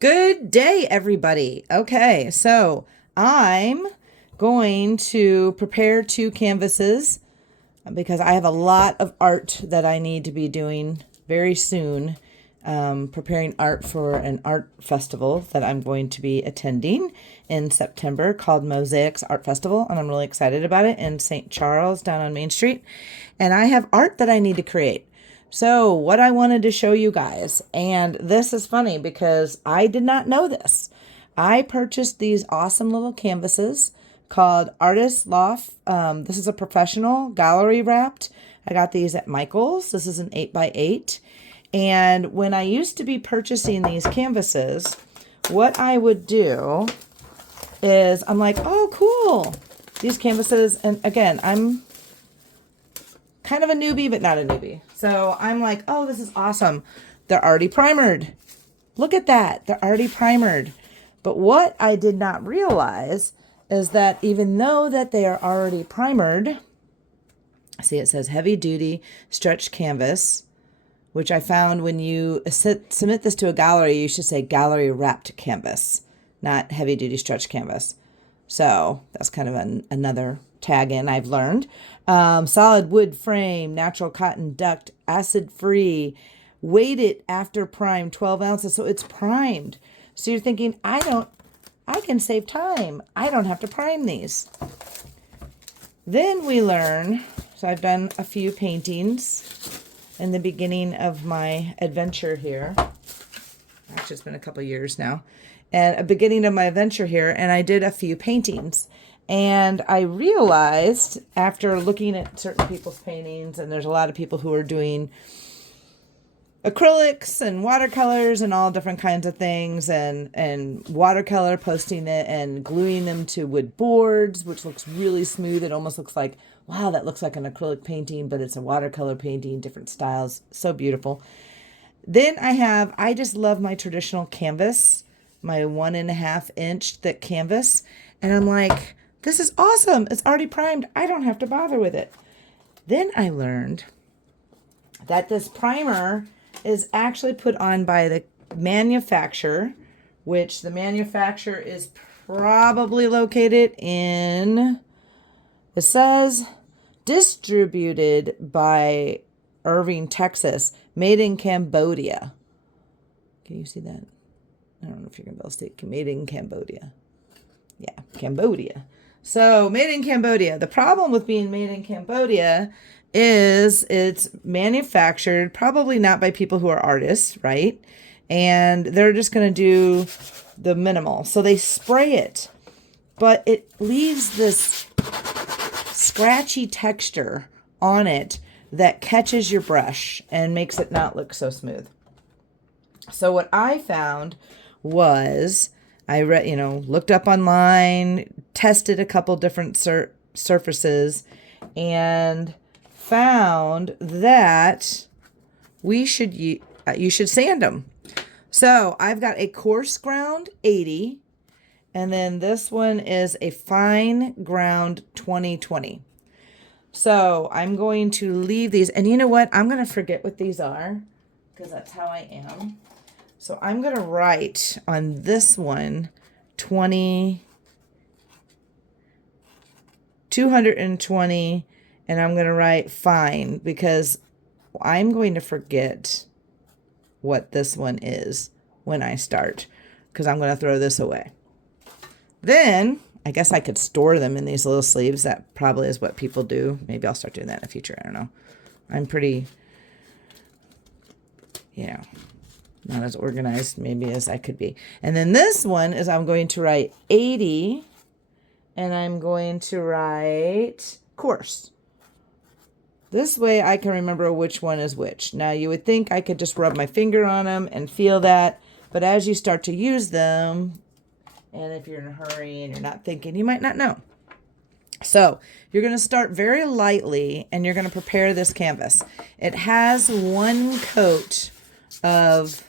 Good day, everybody. Okay, so I'm going to prepare two canvases because I have a lot of art that I need to be doing very soon. Preparing art for an art festival that I'm going to be attending in September called Mosaics Art Festival, and I'm really excited about it in St. Charles down on Main Street. And I have art that I need to create. So, what I wanted to show you guys, and this is funny because I did not know this. I purchased these awesome little canvases called Artist Loft. This is a professional gallery wrapped. I got these at Michael's. This is an 8x8. And when I used to be purchasing these canvases, what I would do is I'm like, oh, cool. These canvases, and again, I'm kind of a newbie, but not a newbie. So I'm like, oh, this is awesome. They're already primered. Look at that. They're already primered. But what I did not realize is that even though that they are already primered, see, it says heavy duty stretch canvas, which I found when you submit this to a gallery, you should say gallery wrapped canvas, not heavy duty stretch canvas. So that's kind of another tag in I've learned. Solid wood frame, natural cotton duct, acid free, weighted after prime, 12 ounces. So it's primed. So you're thinking, I can save time. I don't have to prime these. Then we learn, so I've done a few paintings in the beginning of my adventure here. Actually, it's been a couple years now. And a beginning of my adventure here, and I did a few paintings. And I realized after looking at certain people's paintings, and there's a lot of people who are doing acrylics and watercolors and all different kinds of things, and watercolor, posting it and gluing them to wood boards, which looks really smooth. It almost looks like, wow, that looks like an acrylic painting, but it's a watercolor painting, different styles. So beautiful. Then I just love my traditional canvas, my 1.5 inch thick canvas. And I'm like, this is awesome. It's already primed. I don't have to bother with it. Then I learned that this primer is actually put on by the manufacturer, which the manufacturer is probably located in, it says, distributed by Irving, Texas, made in Cambodia. Can you see that? I don't know if you're going to be able to see it. Made in Cambodia. Yeah, Cambodia. So, made in Cambodia. The problem with being made in Cambodia is it's manufactured probably not by people who are artists, right? And they're just going to do the minimal. So they spray it, but it leaves this scratchy texture on it that catches your brush and makes it not look so smooth. So what I found was I looked up online, tested a couple different surfaces, and found that you should sand them. So I've got a coarse ground 80, and then this one is a fine ground 2020. So I'm going to leave these, and you know what? I'm going to forget what these are because that's how I am. So I'm going to write on this one 220, and I'm going to write fine because I'm going to forget what this one is when I start because I'm going to throw this away. Then I guess I could store them in these little sleeves. That probably is what people do. Maybe I'll start doing that in the future. I don't know. I'm pretty, not as organized maybe as I could be. And then this one is I'm going to write 80, and I'm going to write coarse. This way I can remember which one is which. Now you would think I could just rub my finger on them and feel that, but as you start to use them, and if you're in a hurry and you're not thinking, you might not know. So you're going to start very lightly, and you're going to prepare this canvas. It has one coat of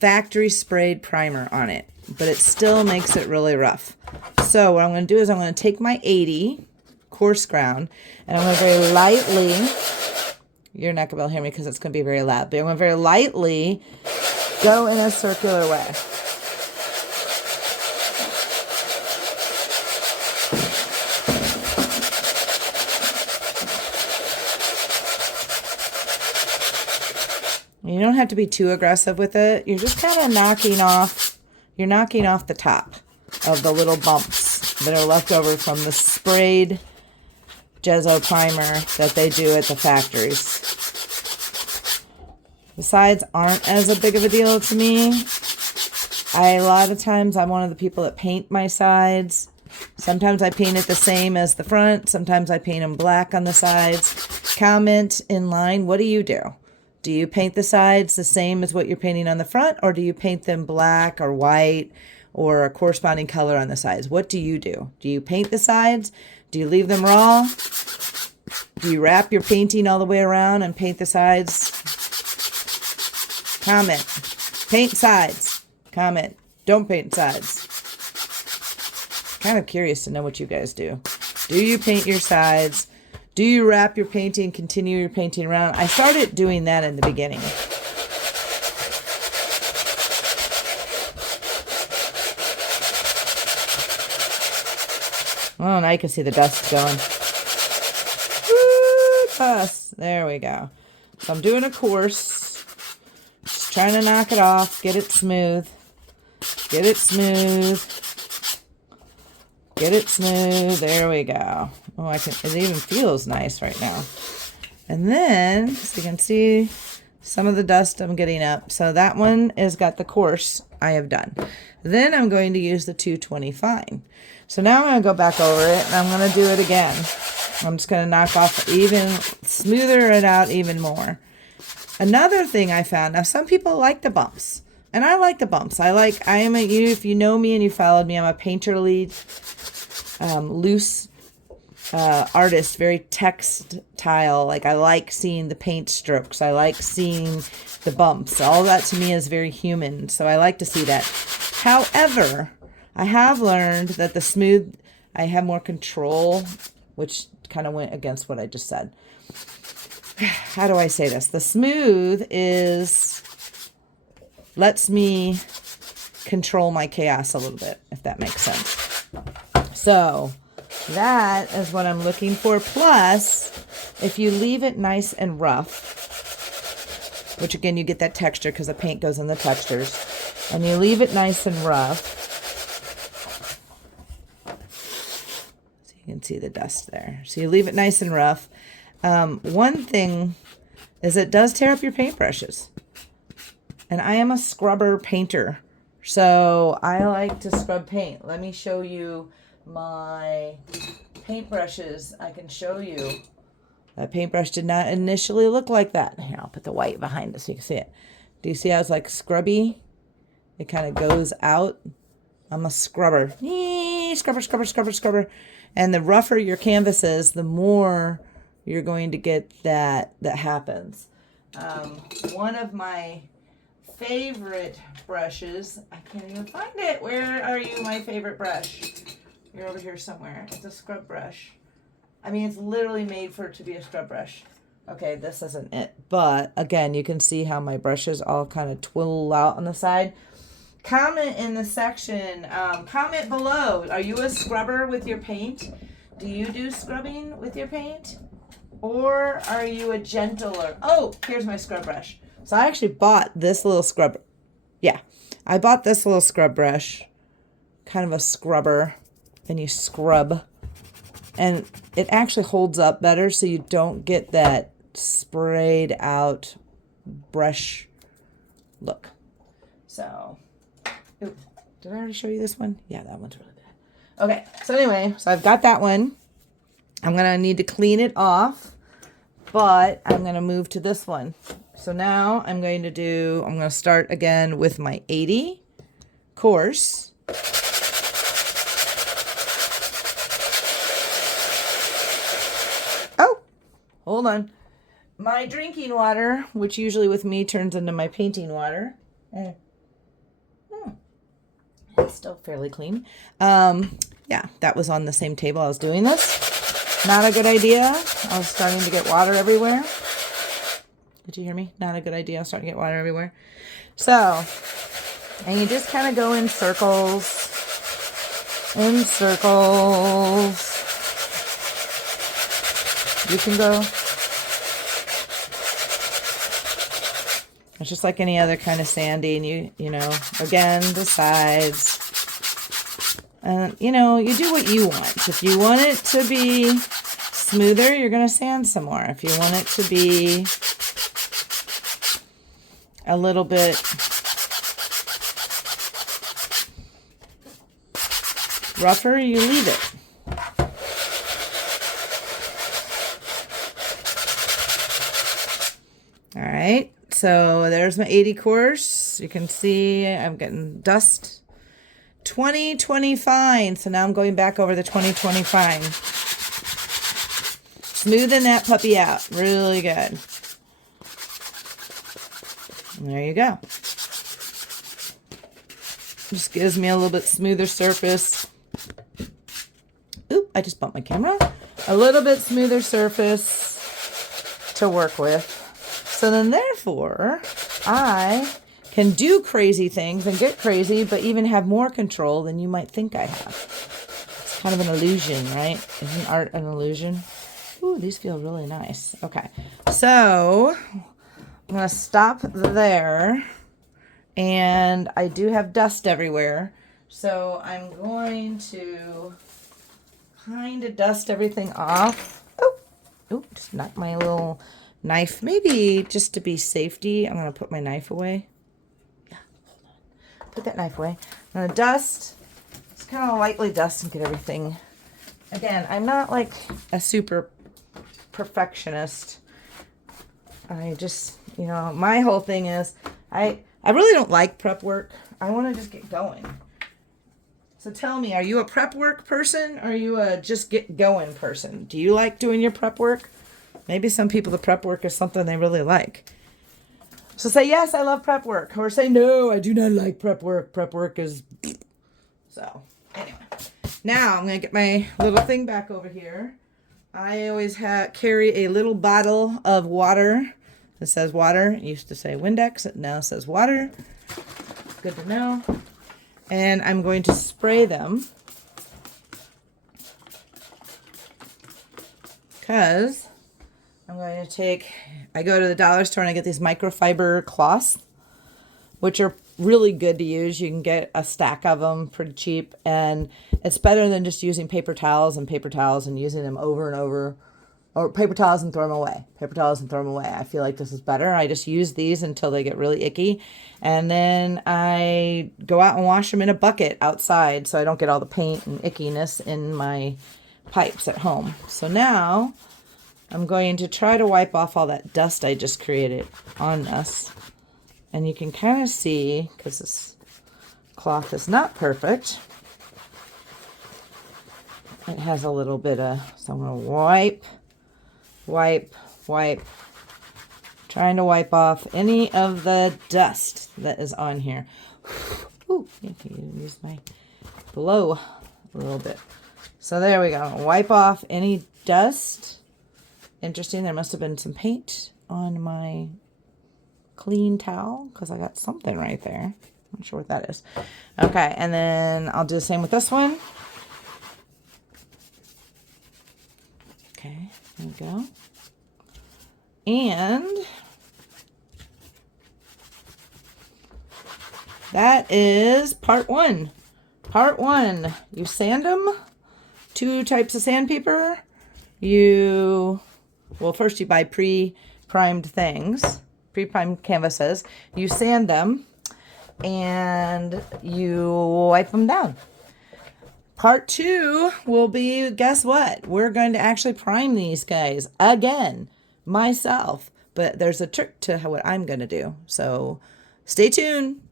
factory sprayed primer on it, but it still makes it really rough. So what I'm going to do is I'm going to take my 80 coarse ground, and I'm going to very lightly, you're not going to be able to hear me because it's going to be very loud, but I'm going to very lightly go in a circular way. You don't have to be too aggressive with it. You're just kind of knocking off the top of the little bumps that are left over from the sprayed Gesso primer that they do at the factories. The sides aren't as a big of a deal to me. A lot of times I'm one of the people that paint my sides. Sometimes I paint it the same as the front. Sometimes I paint them black on the sides. Comment in line, what do you do? Do you paint the sides the same as what you're painting on the front, or do you paint them black or white or a corresponding color on the sides? What do you do? Do you paint the sides? Do you leave them raw? Do you wrap your painting all the way around and paint the sides? Comment. Paint sides. Comment. Don't paint sides. Kind of curious to know what you guys do. Do you paint your sides? Do you wrap your painting, continue your painting around? I started doing that in the beginning. Oh, now you can see the dust going. Woo, dust. There we go. So I'm doing a coarse. Just trying to knock it off, get it smooth. Get it smooth. Get it smooth. There we go. Oh, it even feels nice right now. And then, so you can see some of the dust I'm getting up. So that one has got the coarse I have done. Then I'm going to use the 220 fine. So now I'm going to go back over it and I'm going to do it again. I'm just going to knock off smoother it out even more. Another thing I found, now some people like the bumps. And I like the bumps. If you know me and you followed me, I'm a painterly, loose artist, very textile. Like I like seeing the paint strokes. I like seeing the bumps. All that to me is very human. So I like to see that. However, I have learned that the smooth, I have more control, which kind of went against what I just said. How do I say this? The smooth lets me control my chaos a little bit, if that makes sense. So that is what I'm looking for. Plus, if you leave it nice and rough, which again, you get that texture because the paint goes in the textures, and you leave it nice and rough, so you can see the dust there. So you leave it nice and rough. One thing is it does tear up your paintbrushes. And I am a scrubber painter, so I like to scrub paint. Let me show you my paintbrushes. I can show you. That paintbrush did not initially look like that. Here, I'll put the white behind it so you can see it. Do you see how it's like scrubby? It kind of goes out. I'm a scrubber. Scrubber, scrubber, scrubber, scrubber. And the rougher your canvas is, the more you're going to get that happens. One of my favorite brushes, I can't even find it. Where are you, my favorite brush? You're over here somewhere. It's a scrub brush. I mean, it's literally made for it to be a scrub brush. Okay, this isn't it. But again, you can see how my brushes all kind of twiddle out on the side. Comment in the section. Comment below. Are you a scrubber with your paint? Do you do scrubbing with your paint? Or are you a gentler? Oh, here's my scrub brush. So I actually bought this little scrub. Yeah, I bought this little scrub brush. Kind of a scrubber. And you scrub. And it actually holds up better so you don't get that sprayed out brush look. So, ooh, did I already show you this one? Yeah, that one's really good. Okay, so anyway, so I've got that one. I'm going to need to clean it off, but I'm going to move to this one. So now I'm going to start again with my 80 coarse. Oh, hold on. My drinking water, which usually with me turns into my painting water. It's still fairly clean. Yeah, that was on the same table I was doing this. Not a good idea. I was starting to get water everywhere. Did you hear me? Not a good idea. I was starting to get water everywhere. So, and you just kind of go in circles. In circles. You can go. It's just like any other kind of sanding. You know, again, the sides. And, you know, you do what you want. If you want it to be smoother, you're going to sand some more. If you want it to be a little bit rougher, you leave it. All right, so there's my 80 coarse. You can see I'm getting dust. 20/20 fine. So now I'm going back over the 20/20 fine. Smoothing that puppy out. Really good. And there you go. Just gives me a little bit smoother surface. Oop, I just bumped my camera. A little bit smoother surface to work with. So then therefore, I can do crazy things and get crazy, but even have more control than you might think I have. It's kind of an illusion, right? Isn't art an illusion? Ooh, these feel really nice. Okay, so I'm going to stop there. And I do have dust everywhere. So I'm going to kind of dust everything off. Oh, just knock my little knife. Maybe just to be safety, I'm going to put my knife away. Yeah, hold on. Put that knife away. I'm going to dust. Just kind of lightly dust and get everything. Again, I'm not like a super perfectionist. I just, you know, my whole thing is I really don't like prep work. I want to just get going. So tell me, are you a prep work person or are you a just get going person? Do you like doing your prep work? Maybe some people, the prep work is something they really like. So say, yes, I love prep work. Or say, no, I do not like prep work. Prep work is... So, anyway. Now, I'm going to get my little thing back over here. I always carry a little bottle of water. It says water. It used to say Windex. It now says water. Good to know. And I'm going to spray them. Because I'm going to take... I go to the dollar store and I get these microfiber cloths, which are really good to use. You can get a stack of them pretty cheap. And it's better than just using paper towels and using them over and over. Or paper towels and throw them away. Paper towels and throw them away. I feel like this is better. I just use these until they get really icky. And then I go out and wash them in a bucket outside so I don't get all the paint and ickiness in my pipes at home. So now I'm going to try to wipe off all that dust I just created on this. And you can kind of see, because this cloth is not perfect, it has a little bit of, so I'm going to wipe, trying to wipe off any of the dust that is on here. Ooh, I can use my blow a little bit. So there we go. Wipe off any dust. Interesting, there must have been some paint on my clean towel because I got something right there. Not sure what that is. Okay, and then I'll do the same with this one. Okay, there we go. And that is part one. Part one. You sand them. 2 types of sandpaper. Well, first you buy pre-primed things, pre-primed canvases. You sand them and you wipe them down. Part 2 will be, guess what? We're going to actually prime these guys again, myself. But there's a trick to what I'm going to do. So stay tuned.